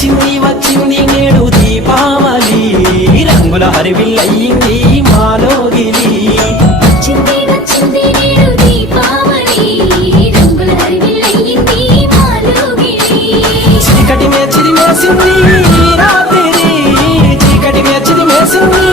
వచ్చింది వచ్చింది నేడు దీపావళి రంగుల హరివిల్లయింది మాలోగిలి వచ్చింది వచ్చింది నేడు దీపావళి రంగుల హరివిల్లయింది మాలోగిలి చీకటి మే చిరిమేసింది రాత్రి చీకటి మే చిరిమేసింది